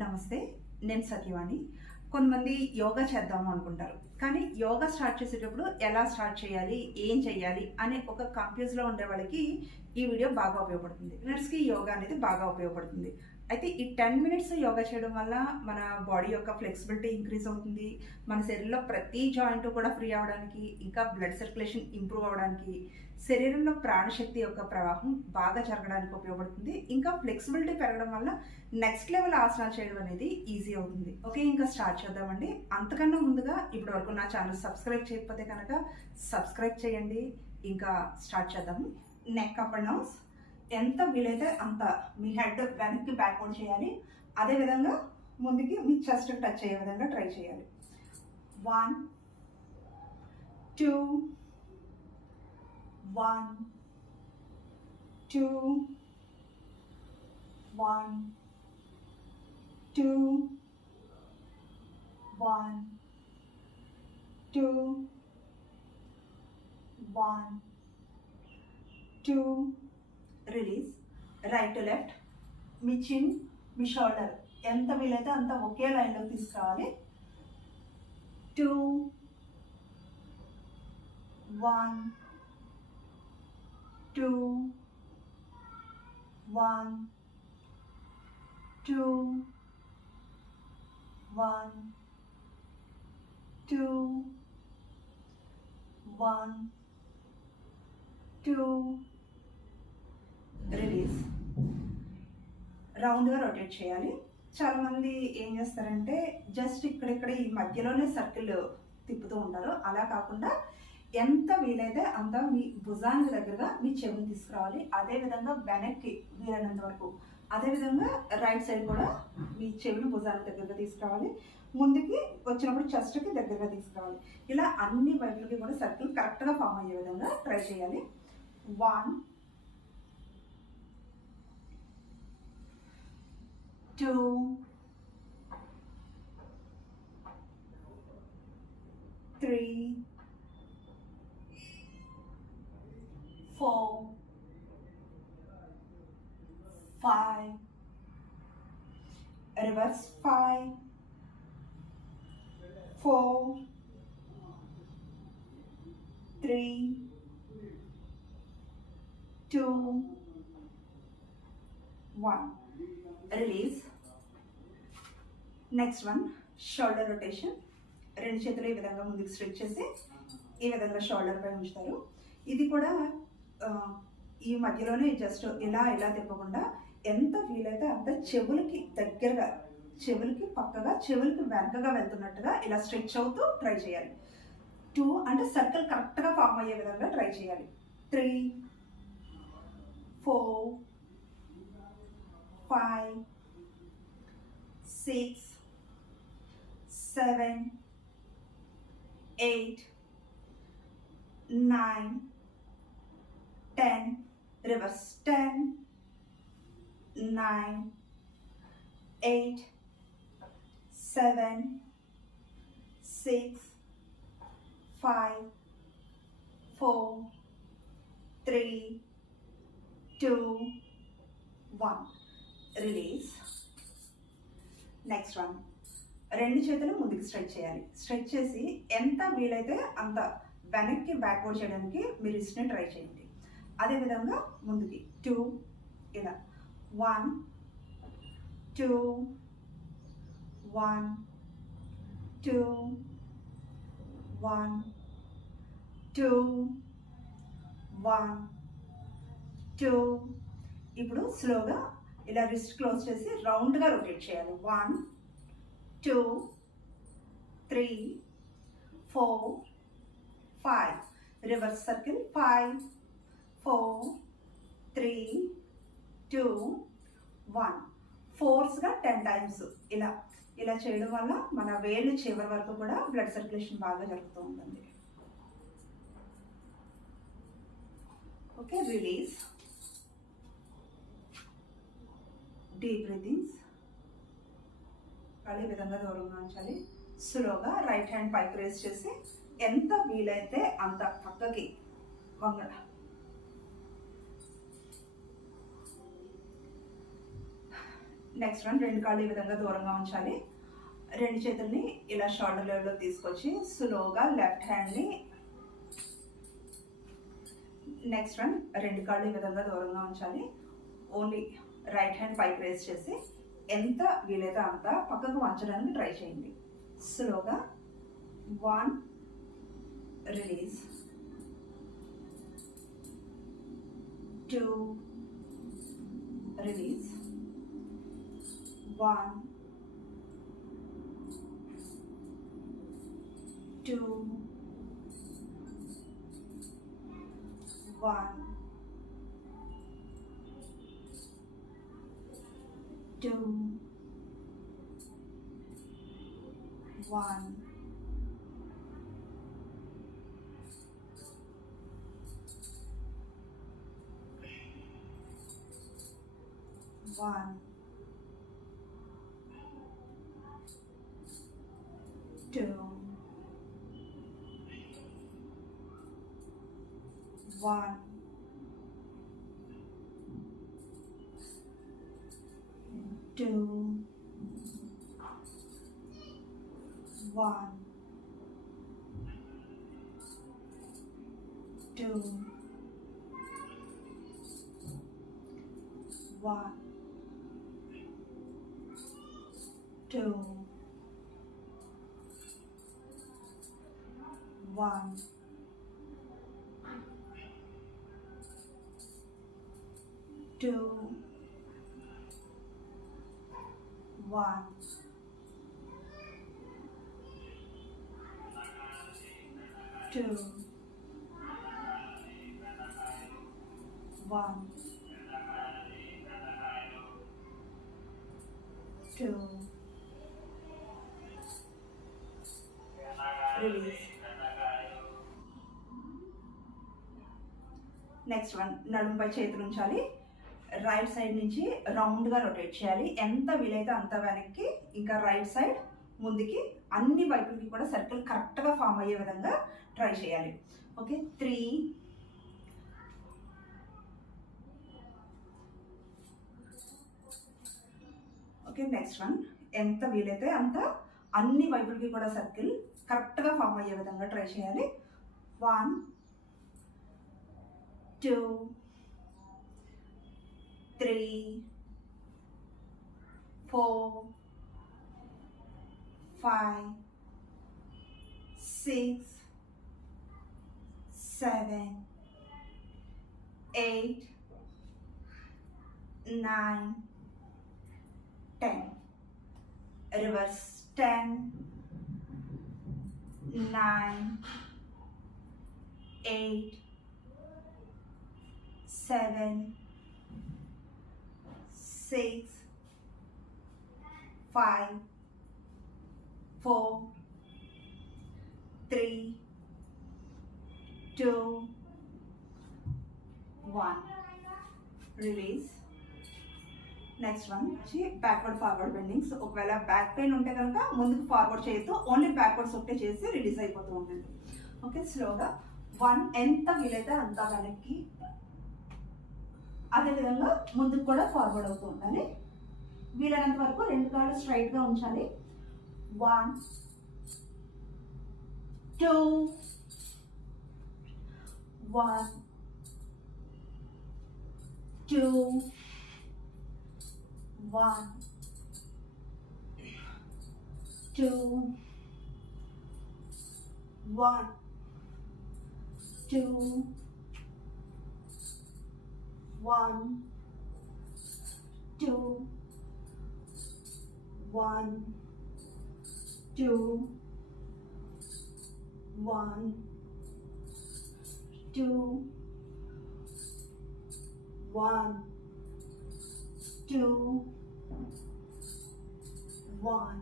నమస్తే, నేను సత్యవాణి. కొంతమంది యోగా చేద్దాము అనుకుంటారు. కానీ యోగా స్టార్ట్ చేసేటప్పుడు ఎలా స్టార్ట్ చేయాలి, ఏం చేయాలి అనే ఒక కన్‌ఫ్యూజ్‌లో ఉండే వాళ్ళకి ఈ వీడియో బాగా ఉపయోగపడుతుంది. బిగినర్స్‌కి యోగా అనేది బాగా ఉపయోగపడుతుంది. అయితే ఈ 10 మినిట్స్ యోగా చేయడం వల్ల మన బాడీ యొక్క ఫ్లెక్సిబిలిటీ ఇంక్రీజ్ అవుతుంది. మన శరీరంలో ప్రతి జాయింట్ కూడా ఫ్రీ అవ్వడానికి, ఇంకా బ్లడ్ సర్క్యులేషన్ ఇంప్రూవ్ అవ్వడానికి, శరీరంలో ప్రాణశక్తి యొక్క ప్రవాహం బాగా జరగడానికి ఉపయోగపడుతుంది. ఇంకా ఫ్లెక్సిబిలిటీ పెరగడం వల్ల నెక్స్ట్ లెవెల్ ఆసనాలు చేయడం అనేది ఈజీ అవుతుంది. ఓకే, ఇంకా స్టార్ట్ చేద్దామండి. అంతకన్నా ముందుగా ఇప్పటి వరకు నా ఛానల్ సబ్స్క్రైబ్ చేయకపోతే కనుక సబ్స్క్రైబ్ చేయండి. ఇంకా స్టార్ట్ చేద్దాము. నెక్ అప్ అండ్ డౌన్స్ ఎంత వీలైతే అంత మీ హెడ్ వెనక్కి బ్యాక్వర్డ్ చేయాలి. అదేవిధంగా ముందుకి మీ చెస్ట్ టచ్ అయ్యే విధంగా ట్రై చేయాలి. 1 2 1 2 1 2 1 2 1 2 రిలీజ్. Right to left. మీ చిన్, మీ షోల్డర్ ఎంత వీలైతే అంత ఒకే లైన్లో తీసుకురావాలి. 2 1 2 1 2 1 2 1 2 రిలీజ్. రౌండ్గా రొటేట్ చేయాలి. చాలామంది ఏం చేస్తారంటే జస్ట్ ఇక్కడిక్కడ ఈ మధ్యలోనే సర్కిల్ తిప్పుతూ ఉంటారు. అలా కాకుండా ఎంత వీలైతే అంత మీ భుజానికి దగ్గరగా మీ చెవిని తీసుకురావాలి. అదేవిధంగా వెనక్కి వీలైనంత వరకు. అదేవిధంగా రైట్ సైడ్ కూడా మీ చెవిని భుజానికి దగ్గరగా తీసుకురావాలి. ముందుకి వచ్చినప్పుడు చెస్ట్కి దగ్గరగా తీసుకురావాలి. ఇలా అన్ని వైపులకి కూడా సర్కిల్ కరెక్ట్గా ఫామ్ అయ్యే విధంగా ట్రై చేయాలి. 1 2 3 4 5 reverse 5 4 3 2 1 release. Next one shoulder rotation. రెండు చేతులు ఈ విధంగా ముందుకు స్ట్రెచ్ చేసి ఈ విధంగా షోల్డర్ పై ఉంచుతారు. ఇది కూడా ఈ మధ్యలోనే జస్ట్ ఇలా తిప్పకుండా ఎంత వీలైతే అంత చెవులకి దగ్గరగా, చెవులకి పక్కగా, చెవులకి వెనకగా వెళ్తున్నట్టుగా ఇలా స్ట్రెచ్ అవుతూ ట్రై చేయాలి. 2 అంటే సర్కిల్ కరెక్ట్గా ఫామ్ అయ్యే విధంగా ట్రై చేయాలి. 3 4 5 6 7 8 9 10 reverse 10 9 8 7 6 5 4 3 2 1 రిలీజ్. నెక్స్ట్ వన్ రెండు చేతులు ముందుకు స్ట్రెచ్ చేయాలి. స్ట్రెచ్ చేసి ఎంత వీలైతే అంత వెనక్కి బ్యాక్వర్డ్ చేయడానికి మీరు ఇష్టం ట్రై చేయండి. అదేవిధంగా ముందుకి 2 ఇలా 1 2 1 2 1 2 1 2. ఇప్పుడు స్లోగా ఇలా రిస్ట్ క్లోజ్ చేసి రౌండ్గా రొటేట్ చేయాలి. 1 2 3 4 5 రివర్స్ సర్కిల్ 5 4 3 2 1 ఫోర్స్గా 10 టైమ్స్ ఇలా చేయడం వల్ల మన వేళ్ళు చివరి వరకు కూడా బ్లడ్ సర్క్యులేషన్ బాగా జరుగుతూ ఉంటుంది. Okay, release. Deep breathings. అదే విధంగా దూరంగా ఉంచాలి. స్లోగా రైట్ హ్యాండ్ పైకి రేస్ చేసి ఎంత వీలైతే అంత పక్కకి వంగ. నెక్స్ట్ వన్, రెండు కాళ్ళు ఈ విధంగా దూరంగా ఉంచాలి. రెండు చేతుల్ని ఇలా షోల్డర్ లెవెల్లో తీసుకొచ్చి స్లోగా లెఫ్ట్ హ్యాండ్ని, నెక్స్ట్ వన్, రెండు కాళ్ళు ఈ విధంగా దూరంగా ఉంచాలి. ఓన్లీ రైట్ హ్యాండ్ పైకి రేస్ చేసి ఎంత వీలైతే అంత పక్కకు వంచడానికి ట్రై చేయండి. స్లోగా 1, రిలీజ్, 2, రిలీజ్, 1, 2, 1, 2, 1, 1, 2, 1, 2, 1, 2, 1, 2, 1, 2, 1, 2, 1, 2, రిలీజ్. నెక్స్ట్ వన్, నడుముపై చేతులు ఉంచాలి. రైట్ సైడ్ నుంచి రౌండ్గా రొటేట్ చేయాలి. ఎంత వీలైతే అంత వెనక్కి, ఇంకా రైట్ సైడ్ ముందుకి, అన్ని వైపులకి కూడా సర్కిల్ కరెక్ట్గా ఫామ్ అయ్యే విధంగా ట్రై చేయాలి. ఓకే, 3, ఓకే. నెక్స్ట్ వన్, ఎంత వీలైతే అంత అన్ని వైపులకి కూడా సర్కిల్ కరెక్ట్గా ఫామ్ అయ్యే విధంగా ట్రై చేయాలి. 1, 2, 3, 4, 5, 6, 7, 8, 9, 10. Reverse. 10, 9, 8, 7, 6, 5, 4, 3, 2, 1. Release. నెక్స్ట్ వన్ వచ్చి బ్యాక్వర్డ్ ఫార్వర్డ్ బెండింగ్స్. ఒకవేళ బ్యాక్ పెయిన్ ఉంటే కనుక ముందుకు ఫార్వర్డ్ చేయొద్దు, ఓన్లీ బ్యాక్వర్డ్స్ ఒకటే చేసి రిలీజ్ అయిపోతూ ఉంటుంది. ఓకే, స్లోగా 1, ఎంత వీలైతే అంత వెనక్కి, అదేవిధంగా ముందుకు కూడా ఫార్వర్డ్ అవుతూ ఉండాలి. వీలైనంత వరకు రెండు కాళ్ళు స్ట్రైట్గా ఉంచాలి. 1, 2, 1, 2, 1, 2, 1, 2, 1, 2, 1, 2, 1, 2, 1, 2, 1,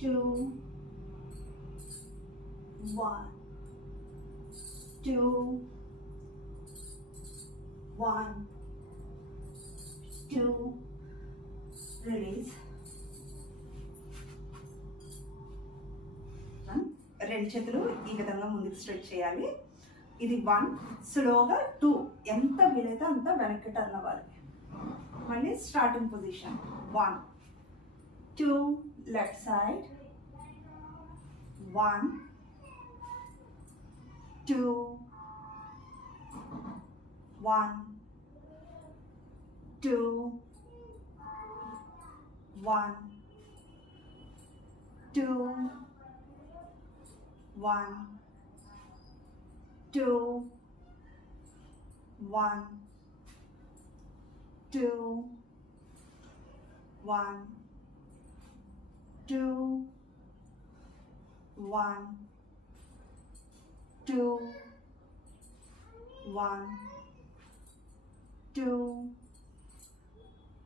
2, 1, 2, 1, 2, రిలీజ్. రెండు చేతులు ఈ విధంగా ముందుకు స్ట్రెచ్ చేయాలి. ఇది 1, స్లోగా 2, ఎంత వీలైతే అంత వెనక్కి టర్న్ అవ్వాలి. మళ్ళీ starting position 1 2 left side 1 2 1 2 1 2 1 2 1 2 1 2 1 2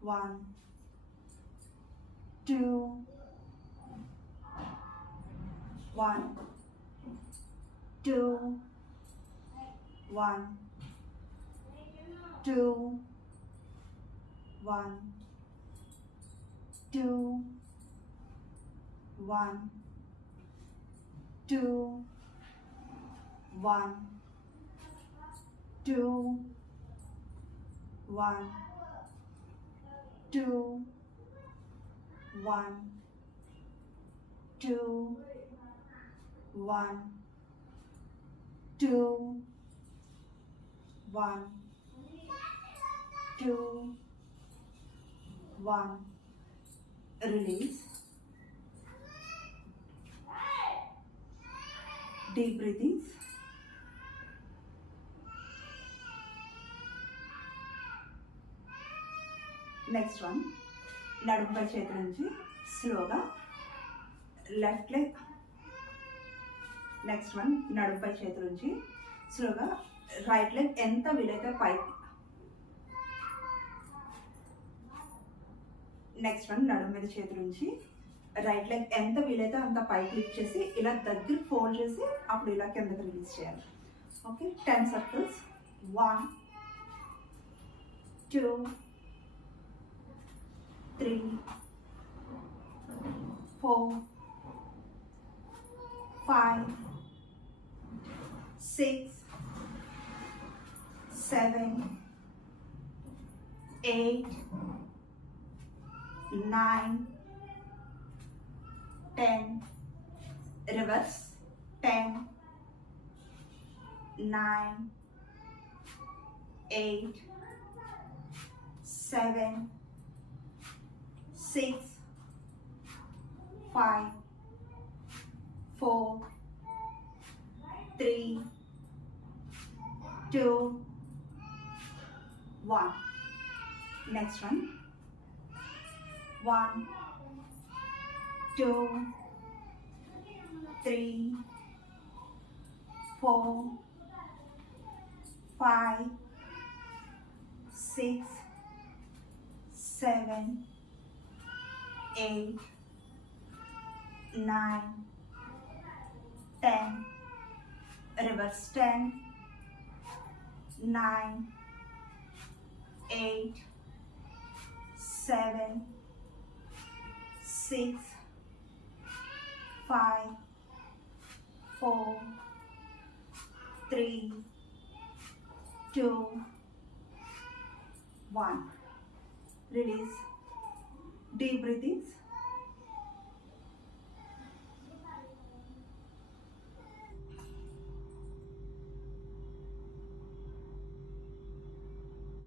1 2 1 2 1 2 1 2 1 2 1 2 1 2 1 2 1 2 1 2 1 2 1 release. Deep breathings. Next one నడుముపై చేతి నుంచి స్లోగా లెఫ్ట్ లెగ్. నెక్స్ట్ వన్ నడుముపై చేతి నుంచి స్లోగా రైట్ లెగ్ ఎంత వీలైతే పైకి. నెక్స్ట్ వన్ నడుము మీద చేతి నుంచి రైట్ లెగ్ ఎంత వీలైతే అంత పైకి లిఫ్ట్ చేసి ఇలా దగ్గర ఫోల్డ్ చేసి అప్పుడు ఇలా కిందకి రిలీజ్ చేయాలి. ఓకే, 10 సర్కిల్స్. 1 2 3 4 5 6 7 8 9 10 reverse 10 9 8 7 6 5 4 3 2 1. Next one. 1 2 3 4 5 6 7 8 9 10 reverse 10 9 8 7 6 5 4 3 2 1. Release. Deep breathings.